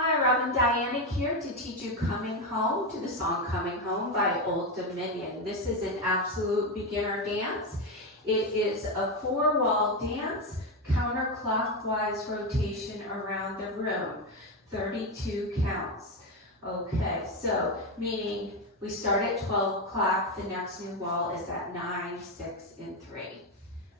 Hi, Robin Dianic here to teach you Coming Home to the song Coming Home by Old Dominion. This is an absolute beginner dance. It is a 4-wall dance, counterclockwise rotation around the room, 32 counts. Okay, so meaning we start at 12 o'clock, the next new wall is at 9, 6, and 3.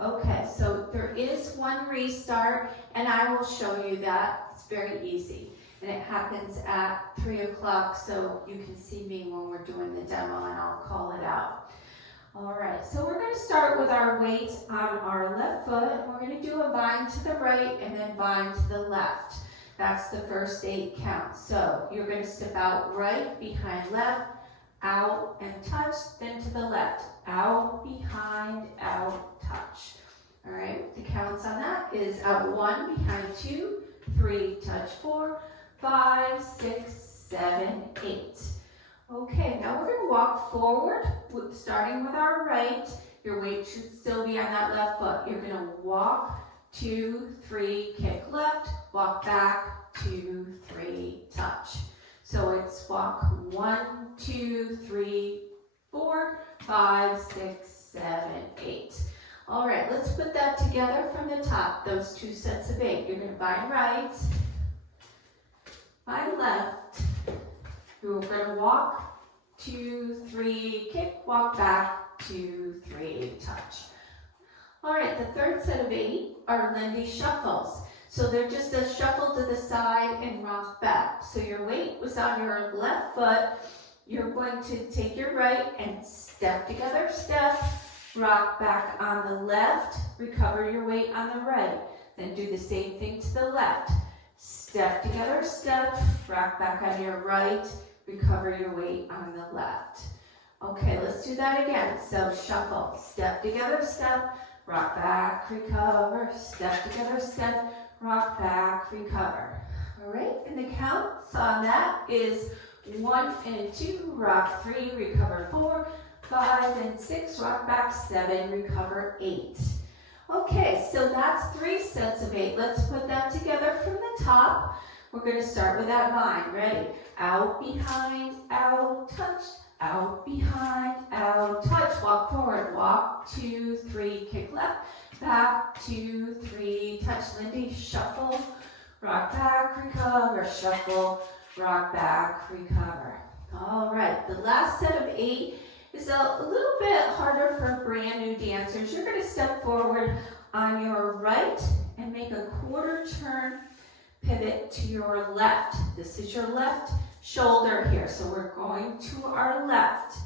Okay, so there is one restart, and I will show you that. It's very easy. And it happens at 3 o'clock, so you can see me when we're doing the demo, and I'll call it out. All right, so we're going to start with our weight on our left foot, and we're going to do a bind to the right and then bind to the left. That's the first 8 counts. So you're going to step out right, behind left, out and touch, then to the left, out, behind, out, touch. All right, the counts on that is out 1, behind 2, 3, touch 4, 5, 6, 7, 8. Okay, now we're going to walk forward, starting with our right. Your weight should still be on that left foot. You're going to walk, 2, 3, kick left, walk back, 2, 3, touch. So it's walk 1, 2, 3, 4, 5, 6, 7, 8. All right, let's put that together from the top, those 2 sets of 8. You're going to bind right, bind left. You're going to walk, 2, 3, kick, walk back, 2, 3, touch. All right, the third set of 8 are Lindy shuffles. So they're just a shuffle to the side and rock back. So your weight was on your left foot. You're going to take your right and step together, step, rock back on the left, recover your weight on the right. Then do the same thing to the left. Step together, step, rock back on your right, recover your weight on the left. Okay, let's do that again. So shuffle, step together, step, rock back, recover, step together, step, rock back, recover. All right, and the counts on that is 1 and 2, rock 3, recover 4, 5 and 6, rock back 7, recover 8. Okay, so that's 3 sets of 8. Let's put that together from the top. We're going to start with that bind. Ready? Out, behind, out, touch, out, behind, out, touch. Walk forward. Walk, 2, 3, kick left, back, 2, 3, touch. Lindy, shuffle, rock back, recover, shuffle, rock back, recover. All right, the last set of 8 is a little bit harder for brand new dancers. You're going to step forward on your right and make a quarter turn pivot to your left. This is your left shoulder here, so we're going to our left.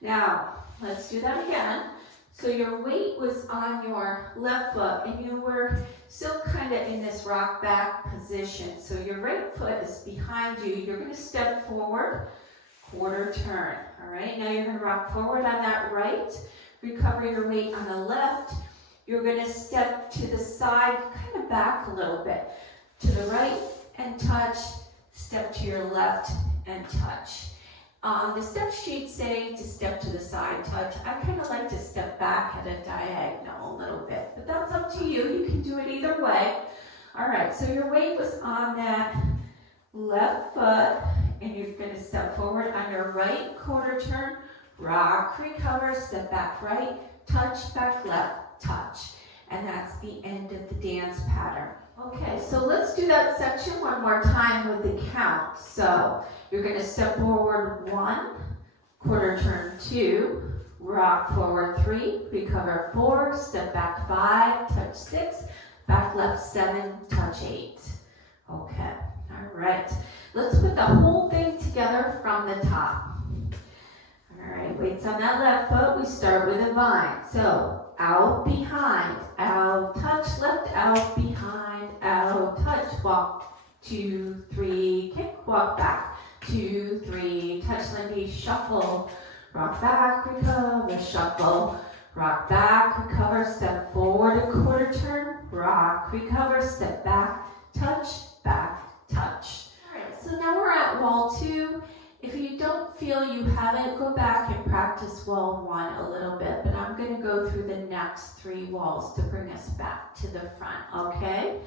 Now, let's do that again. So your weight was on your left foot and you were still kind of in this rock back position. So your right foot is behind you. You're going to step forward, quarter turn. All right, now you're going to rock forward on that right, recover your weight on the left. You're going to step to the side, kind of back a little bit, to the right and touch, step to your left and touch. The step sheets say to step to the side, touch. I kind of like to step back at a diagonal a little bit, but that's up to you. You can do it either way. All right, so your weight was on that left foot, and you're going to step forward on your right, quarter turn, rock, recover, step back right, touch, back left, touch. And that's the end of the dance pattern. Okay, so let's do that section one more time with the count. So you're going to step forward 1, quarter turn 2, rock forward 3, recover 4, step back 5, touch 6, back left 7, touch 8. Okay, all right. Let's put the whole thing together from the top. All right, weights on that left foot. We start with a bind. So out, behind, out, touch, left, out, behind, out, touch, walk, 2, 3, kick, walk back, 2, 3, touch, Lindy, shuffle, rock back, recover, shuffle, rock back, recover, step forward, a quarter turn, rock, recover, step back, touch, touch. All right, so now we're at wall 2. If you don't feel you have it, go back and practice wall 1 a little bit, but I'm going to go through the next 3 walls to bring us back to the front, okay?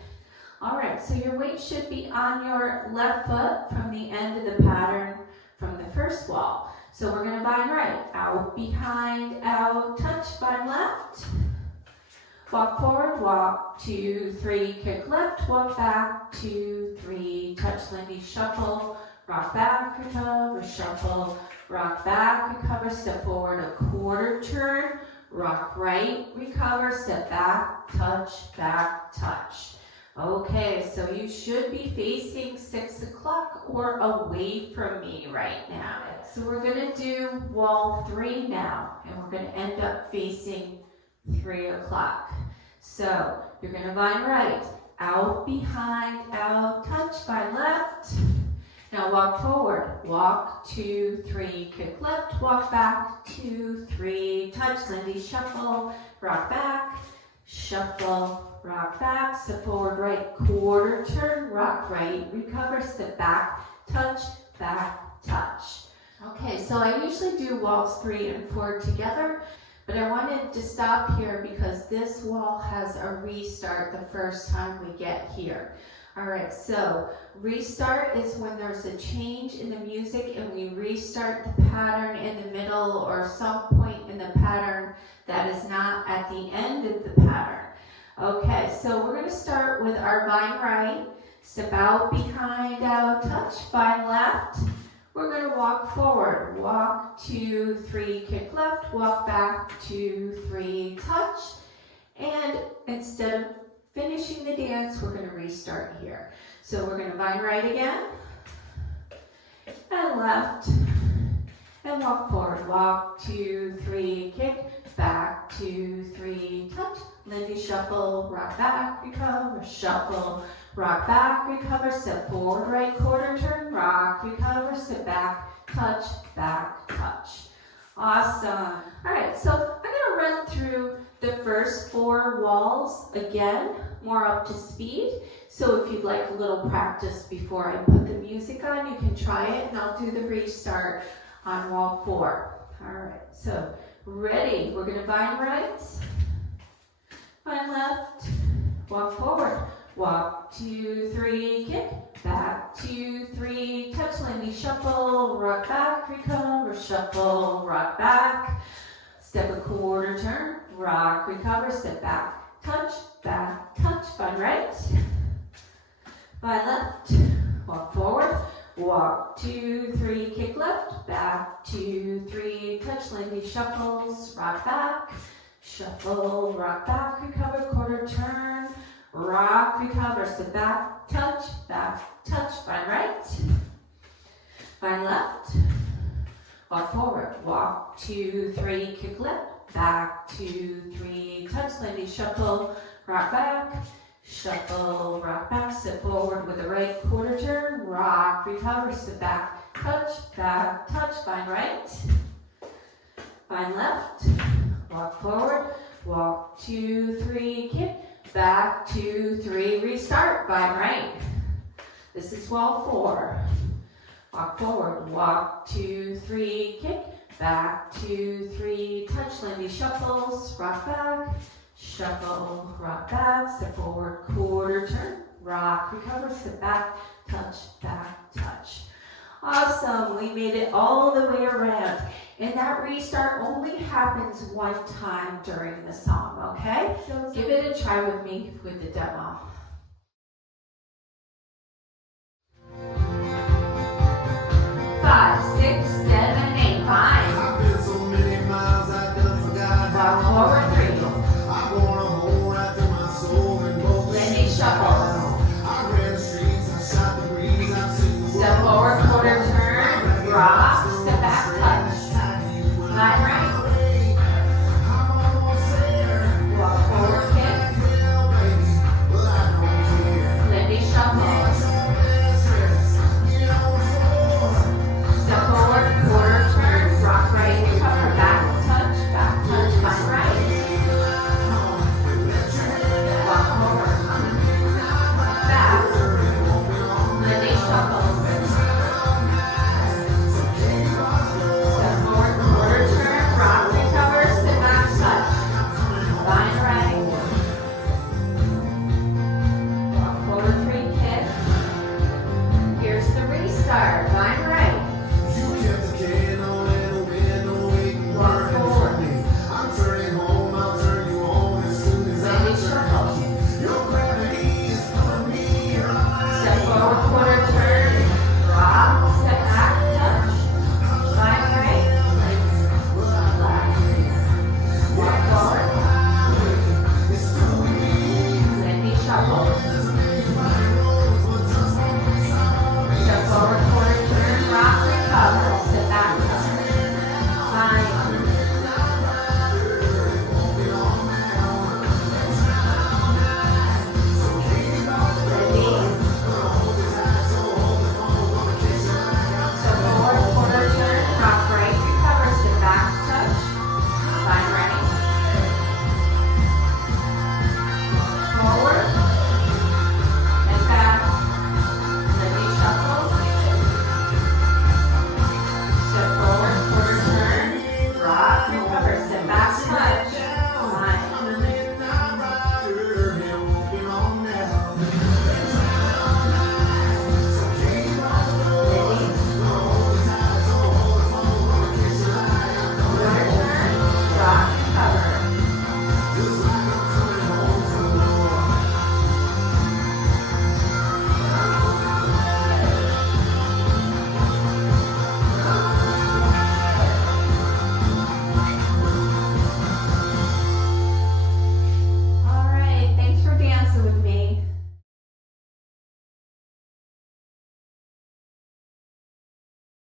All right, so your weight should be on your left foot from the end of the pattern from the first wall. So we're gonna bind right, out, behind, out, touch, bind left. Walk forward, walk, 2, 3, kick left, walk back, 2, 3, touch, Lindy, shuffle, rock back, recover, shuffle, rock back, recover, step forward, a quarter turn, rock right, recover, step back, touch, touch. Okay, so you should be facing 6 o'clock or away from me right now. So we're gonna do wall 3 now, and we're gonna end up facing 3 o'clock. So you're gonna bind right, out, behind, out, touch, bind left. Now walk forward, walk, 2, 3, kick left, walk back, 2, 3, touch, Lindy, shuffle, rock back, shuffle, rock back, step forward right, quarter turn, rock right, recover, step back, touch, touch. Okay, so I usually do walls 3 and 4 together, but I wanted to stop here because this wall has a restart the first time we get here. All right, so restart is when there's a change in the music and we restart the pattern in the middle or some point in the pattern that is not at the end of the pattern. Okay, so we're gonna start with our bind right, step out, behind, out, touch, bind left. We're gonna walk forward, walk, 2, 3, kick left, walk back, 2, 3, touch. And instead of finishing the dance, we're gonna restart here. So we're gonna bind right again, and left, and walk forward, walk, 2, 3, kick, back, 2, 3, touch, Lindy, shuffle, rock back, recover, shuffle, rock back, recover, step forward, right, quarter turn, rock, recover, step back, touch. Awesome. All right, so I'm gonna run through the first 4 walls again, more up to speed. So if you'd like a little practice before I put the music on, you can try it, and I'll do the restart on wall 4. All right, so ready? We're gonna bind right, bind left, walk forward, walk, 2, 3, kick, back, 2, 3, touch, Lindy, shuffle, rock back, recover, shuffle, rock back, step a quarter turn, rock, recover, step back, touch, bind right, bind left, walk forward, walk, 2, 3, kick left, back, 2, 3, touch, Lindy, shuffles, rock back, shuffle, rock back, recover, quarter turn, rock, recover, step back, touch, bind right, bind left, walk forward, walk, 2, 3, kick left, back, 2, 3, touch, Lindy, shuffle, rock back, shuffle, rock back, step forward with the right, quarter turn, rock, recover, step back, touch, bind right, bind left, walk forward, walk, 2, 3, kick, back, 2, 3, restart, bind right. This is wall 4. Walk forward, walk, 2, 3, kick, back, 2, 3, touch, Lindy, shuffles, rock back, shuffle, rock back, step forward, quarter turn, rock, recover, step back, touch. Awesome, we made it all the way around. And that restart only happens 1 time during the song, okay? So give it a try with me with the demo. Five, 6, 7, 8, 5. I've been so many miles I done forgot. Walk forward, 3. I wanna hold right through my soul and both. Lindy, shuffle. I ran the streets, I shot the breeze, I seen the step forward, quarter turn, rock, step back, touch. Bind right. Walk forward, kick. Lindy, shuffle. Step forward, quarter turn, rock right, recover, back, touch, bind right. Walk forward. All